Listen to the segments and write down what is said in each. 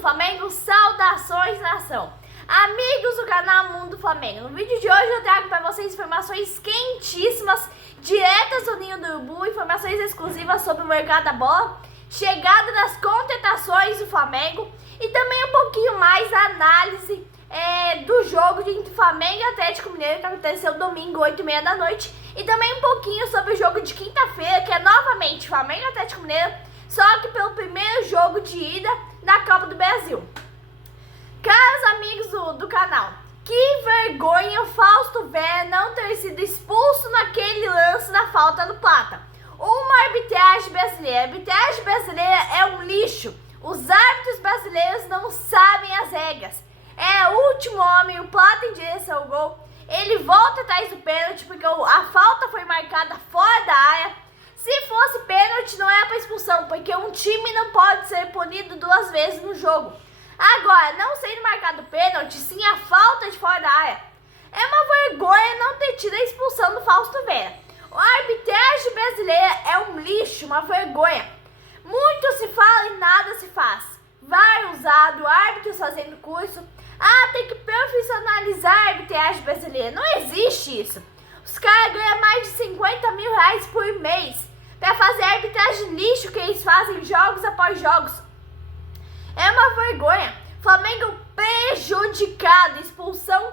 do Flamengo, saudações nação! Amigos do canal Mundo Flamengo, no vídeo de hoje eu trago para vocês informações quentíssimas, diretas do Ninho do Urubu, informações exclusivas sobre o mercado da bola, chegada das contratações do Flamengo e também um pouquinho mais a análise do jogo entre Flamengo e Atlético Mineiro que aconteceu domingo, 8h30 da noite, e também um pouquinho sobre o jogo de quinta-feira, que é novamente Flamengo e Atlético Mineiro, só que pelo primeiro jogo de ida da Copa do Brasil. Caros amigos do canal, que vergonha o Fausto Vera não ter sido expulso naquele lance da falta do Plata. Uma arbitragem brasileira. A arbitragem brasileira é um lixo. Os árbitros brasileiros não sabem as regras. É o último homem, o Plata em direção ao gol. Ele volta atrás do pênalti porque a falta foi marcada fora da área. Se fosse pênalti não era para expulsão, porque um time não pode ser punido duas vezes no jogo. Agora, não sendo marcado pênalti, sim a falta de fora da área. É uma vergonha não ter tido a expulsão do Fausto Vera. A arbitragem brasileira é um lixo, uma vergonha. Muito se fala e nada se faz. VAR usado, árbitros fazendo curso. Tem que profissionalizar a arbitragem brasileira. Não existe isso. Os caras ganham mais de 50 mil reais por mês para fazer a arbitragem lixo que eles fazem jogos após jogos. É uma vergonha. Flamengo prejudicado. Expulsão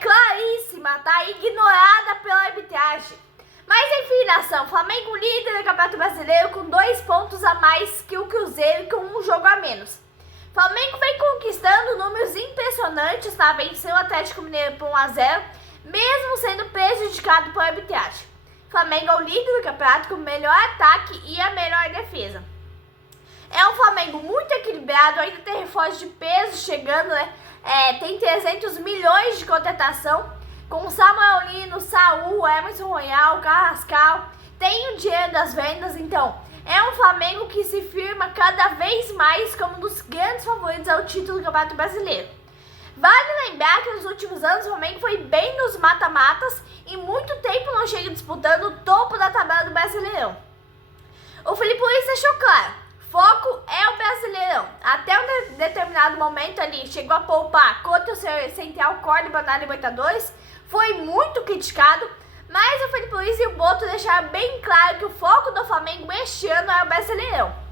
claríssima, tá? Ignorada pela arbitragem. Mas enfim, nação, Flamengo líder do Campeonato Brasileiro com 2 pontos a mais que o Cruzeiro e com um jogo a menos. Flamengo vem conquistando números impressionantes, tá? Venceu o Atlético Mineiro por 1-0, mesmo sendo prejudicado por arbitragem. Flamengo é o líder do campeonato com o melhor ataque e a melhor defesa. É um Flamengo muito equilibrado, ainda tem reforços de peso chegando, né? Tem 300 milhões de contratação, com Samuel Lino, Saúl, Emerson Royal, Carrascal, tem o dinheiro das vendas, então é um Flamengo que se firma cada vez mais como um dos grandes favoritos ao título do Campeonato Brasileiro. Vale lembrar que nos últimos anos o Flamengo foi bem nos mata-matas e muito tempo não chega disputando o topo da tabela do Brasileirão. O Felipe Luiz deixou claro, foco é o Brasileirão. Até um determinado momento ali chegou a poupar contra o Central Córdoba na Libertadores, foi muito criticado, mas o Felipe Luiz e o Boto deixaram bem claro que o foco do Flamengo este ano é o Brasileirão.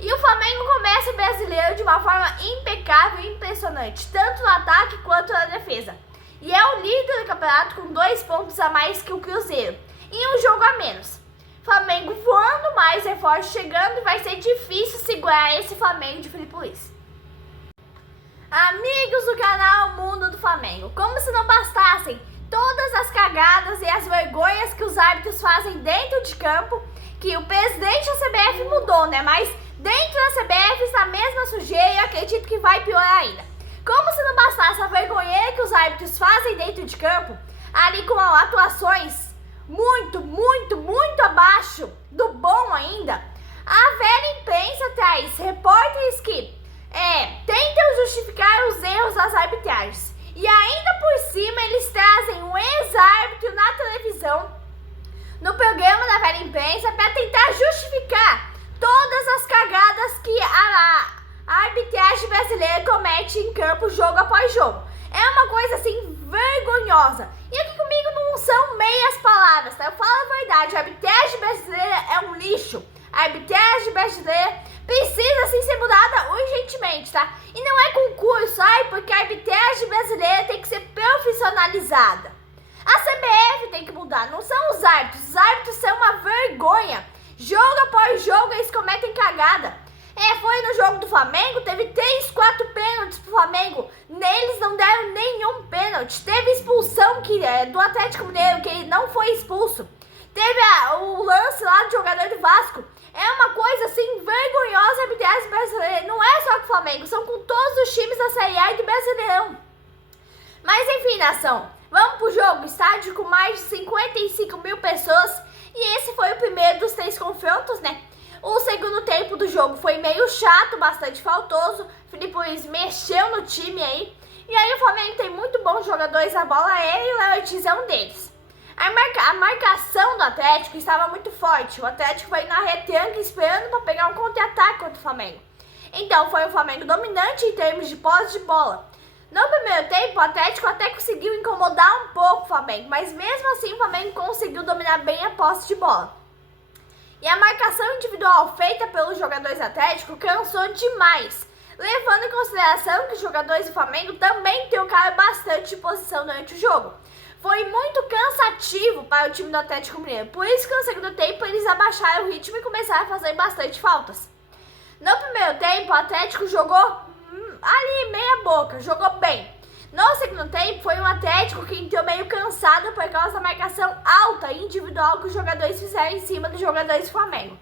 E o Flamengo começa o Brasileiro de uma forma impecável e impressionante, tanto no ataque quanto na defesa. E é o líder do campeonato com 2 pontos a mais que o Cruzeiro e um jogo a menos. Flamengo voando, mais reforços chegando e vai ser difícil segurar esse Flamengo de Felipe Luiz. Amigos do canal Mundo do Flamengo, como se não bastassem todas as cagadas e as vergonhas que os árbitros fazem dentro de campo, que o presidente da CBF mudou, né? Mas dentro da CBF está a mesma sujeira e acredito que vai piorar ainda. Como se não bastasse a vergonha que os árbitros fazem dentro de campo, ali com atuações muito abaixo do bom ainda, a velha imprensa traz repórteres que tentam justificar os erros das arbitragens. E ainda por cima eles trazem um ex-árbitro na televisão, no programa da velha imprensa, para tentar justificar todas as cagadas que a arbitragem brasileira comete em campo jogo após jogo. É uma coisa assim vergonhosa. E aqui comigo não são meias palavras, tá? Eu falo a verdade, a arbitragem brasileira é um lixo. A arbitragem brasileira precisa assim ser mudada urgentemente, tá? E não é concurso, porque a arbitragem brasileira tem que ser profissionalizada. A CBF tem que mudar, não são os árbitros são uma vergonha. Jogo após jogo eles cometem cagada. Foi no jogo do Flamengo, teve 3, 4 pênaltis pro Flamengo, neles não deram nenhum pênalti. Teve expulsão do Atlético Mineiro, que ele não foi expulso. Teve o lance lá do jogador do Vasco. É uma coisa assim vergonhosa a arbitragem brasileira. Não é só com o Flamengo, são com todos os times da Série A e do Brasileirão. Mas enfim, nação, vamos pro jogo. Estádio com mais de 55 mil pessoas. E esse foi o primeiro dos 3 confrontos, né? O segundo tempo do jogo foi meio chato, bastante faltoso. Felipe Luiz mexeu no time aí. E aí o Flamengo tem muito bons jogadores na bola aérea e o Léo Ortiz é um deles. A marcação do Atlético estava muito forte. O Atlético foi na retranca esperando para pegar um contra-ataque contra o Flamengo. Então foi o Flamengo dominante em termos de posse de bola. No primeiro tempo, o Atlético até conseguiu incomodar um pouco o Flamengo, mas mesmo assim o Flamengo conseguiu dominar bem a posse de bola. E a marcação individual feita pelos jogadores Atlético cansou demais, levando em consideração que os jogadores do Flamengo também trocaram bastante de posição durante o jogo. Foi muito cansativo para o time do Atlético Mineiro, por isso que no segundo tempo eles abaixaram o ritmo e começaram a fazer bastante faltas. No primeiro tempo, o Atlético jogou ali meia boca, jogou bem. No segundo tempo, foi um Atlético que entrou meio cansado por causa da marcação alta e individual que os jogadores fizeram em cima dos jogadores do Flamengo.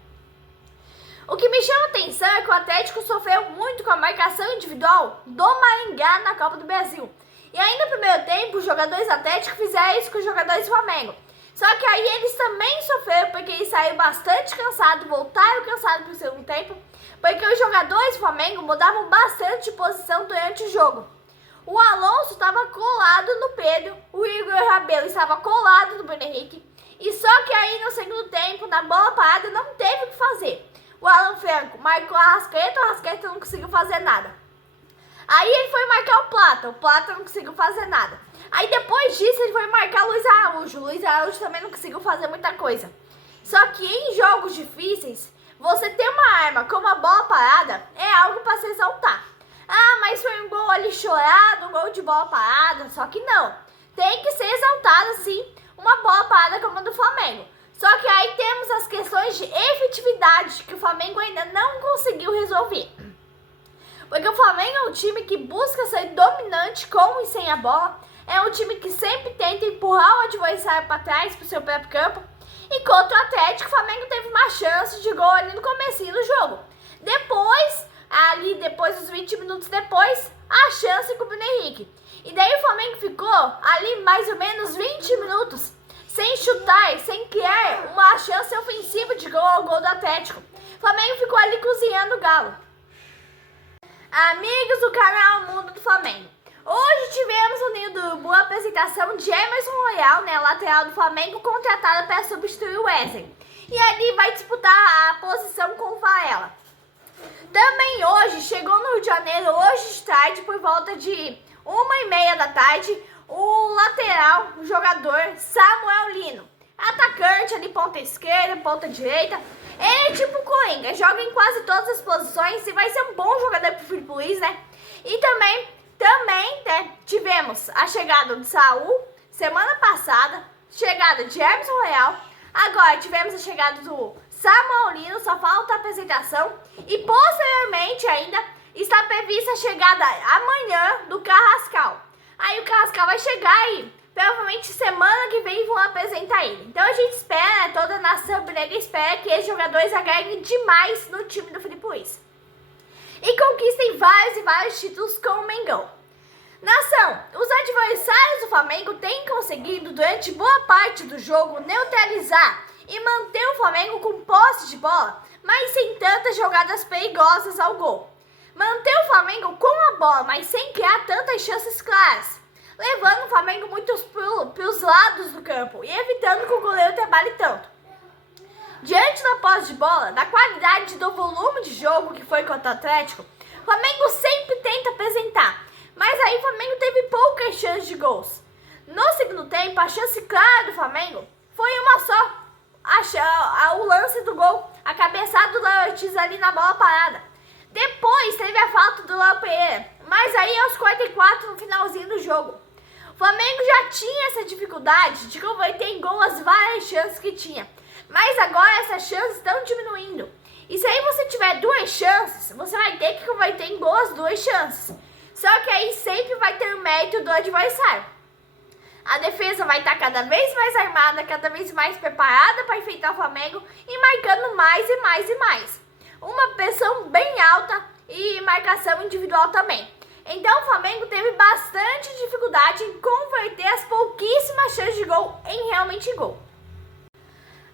O que me chama a atenção é que o Atlético sofreu muito com a marcação individual do Maringá na Copa do Brasil. E aí no primeiro tempo, os jogadores Atlético fizeram isso com os jogadores do Flamengo. Só que aí eles também sofreram porque eles saíram bastante cansados, voltaram cansados para o segundo tempo, porque os jogadores do Flamengo mudavam bastante de posição durante o jogo. O Alonso estava colado no Pedro, o Igor Rabelo estava colado no Bruno Henrique, e só que aí no segundo tempo, na bola parada, não teve o que fazer. O Alan Franco marcou a Arrascaeta, o Arrascaeta não conseguiu fazer nada. Aí ele foi marcar o Plata não conseguiu fazer nada. Aí depois disso ele foi marcar o Luiz Araújo também não conseguiu fazer muita coisa. Só que em jogos difíceis, você ter uma arma como a bola parada é algo para se exaltar. Ah, mas foi um gol ali chorado, um gol de bola parada, só que não. Tem que ser exaltado sim uma bola parada como a do Flamengo. Só que aí temos as questões de efetividade que o Flamengo ainda não conseguiu resolver. Porque o Flamengo é um time que busca ser dominante com e sem a bola. É um time que sempre tenta empurrar o adversário para trás para o seu próprio campo. E contra o Atlético, o Flamengo teve uma chance de gol ali no comecinho do jogo. Depois dos 20 minutos depois, a chance com o Bruno Henrique. E daí o Flamengo ficou ali mais ou menos 20 minutos sem chutar, sem criar uma chance ofensiva de gol ao gol do Atlético. O Flamengo ficou ali cozinhando o galo. Amigos do canal Mundo do Flamengo, hoje tivemos no Ninho do Urubu a apresentação de Emerson Royal, lateral do Flamengo, contratada para substituir o Wesley. E ali vai disputar a posição com o Varela. Também hoje, chegou no Rio de Janeiro, hoje de tarde, por volta de 1h30 da tarde, o lateral, o jogador Samuel Lino. Atacante ali, ponta esquerda, ponta direita. Ele é tipo Coringa, joga em quase todas as posições e vai ser um bom jogador pro Filipe Luiz, E também tivemos a chegada de Saul, semana passada, chegada de Emerson Royal, agora tivemos a chegada do Samuel Lino, só falta a apresentação, e posteriormente ainda está prevista a chegada amanhã do Carrascal. Aí o Carrascal vai chegar e provavelmente semana que vem vão apresentar ele. Então a gente espera, toda a nação brega espera que esses jogadores agreguem demais no time do Filipe Luiz. E conquistem vários e vários títulos com o Mengão. Nação, os adversários do Flamengo têm conseguido durante boa parte do jogo neutralizar e manter o Flamengo com posse de bola, mas sem tantas jogadas perigosas ao gol. Manter o Flamengo com a bola, mas sem criar tantas chances claras, levando o Flamengo muito para os lados do campo e evitando que o goleiro trabalhe tanto. Diante da posse de bola, da qualidade do volume de jogo que foi contra o Atlético, o Flamengo sempre tenta apresentar, mas aí o Flamengo teve poucas chances de gols. No segundo tempo, a chance clara do Flamengo foi uma só, o lance do gol, a cabeçada do Léo Ortiz ali na bola parada. Depois teve a falta do Léo Pereira, mas aí aos 44 no finalzinho do jogo. O Flamengo já tinha essa dificuldade de converter em gol as várias chances que tinha, mas agora essas chances estão diminuindo. E se aí você tiver duas chances, você vai ter que converter em gol as duas chances. Só que aí sempre vai ter o mérito do adversário. A defesa vai estar cada vez mais armada, cada vez mais preparada para enfrentar o Flamengo e marcando mais e mais e mais. Uma pressão bem alta e marcação individual também. Então o Flamengo teve bastante dificuldade em converter as pouquíssimas chances de gol em realmente gol.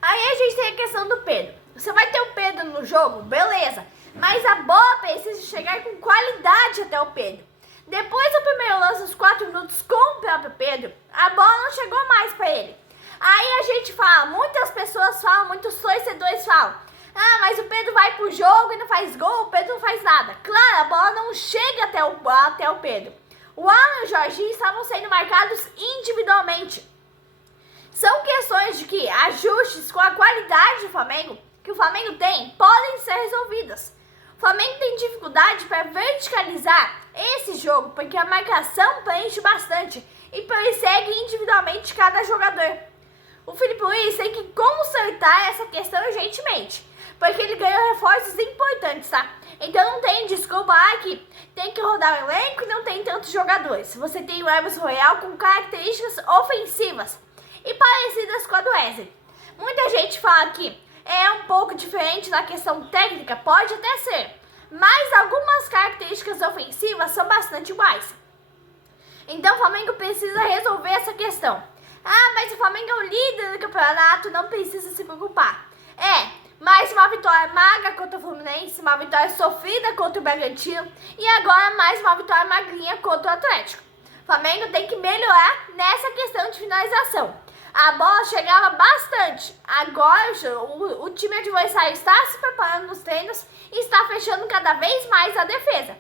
Aí a gente tem a questão do Pedro. Você vai ter o Pedro no jogo, beleza, mas a bola precisa chegar com qualidade até o Pedro. Depois do primeiro lance, os 4 minutos com o próprio Pedro, a bola não chegou mais para ele. Aí a gente fala, muitas pessoas falam, muitos torcedores falam, Ah, mas o Pedro vai pro jogo e não faz gol, o Pedro não faz nada. Claro, a bola não chega até o Pedro. O Alan e o Jorginho estavam sendo marcados individualmente. São questões de que ajustes com a qualidade do Flamengo, que o Flamengo tem, podem ser resolvidas. O Flamengo tem dificuldade para verticalizar esse jogo, porque a marcação preenche bastante e persegue individualmente cada jogador. O Filipe Luís tem que consertar essa questão urgentemente, porque ele ganhou reforços importantes, tá? Então não tem desculpa que tem que rodar o elenco e não tem tantos jogadores. Você tem o Emerson Royal com características ofensivas e parecidas com a do Wesley. Muita gente fala que é um pouco diferente na questão técnica, pode até ser, mas algumas características ofensivas são bastante iguais. Então o Flamengo precisa resolver essa questão. Ah, mas o Flamengo é o líder do campeonato, não precisa se preocupar. Mais uma vitória magra contra o Fluminense, uma vitória sofrida contra o Bragantino e agora mais uma vitória magrinha contra o Atlético. O Flamengo tem que melhorar nessa questão de finalização. A bola chegava bastante, agora o time adversário está se preparando nos treinos e está fechando cada vez mais a defesa.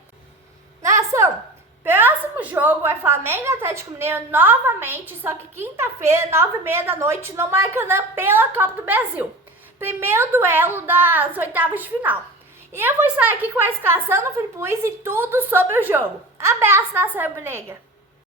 Nação, próximo jogo é Flamengo e Atlético Mineiro novamente, só que quinta-feira, 9h30 da noite, no Maracanã, pela Copa do Brasil. Primeiro duelo das oitavas de final. E eu vou estar aqui com a escalação do Filipe Luís e tudo sobre o jogo. Abraço, nação rubro-negra!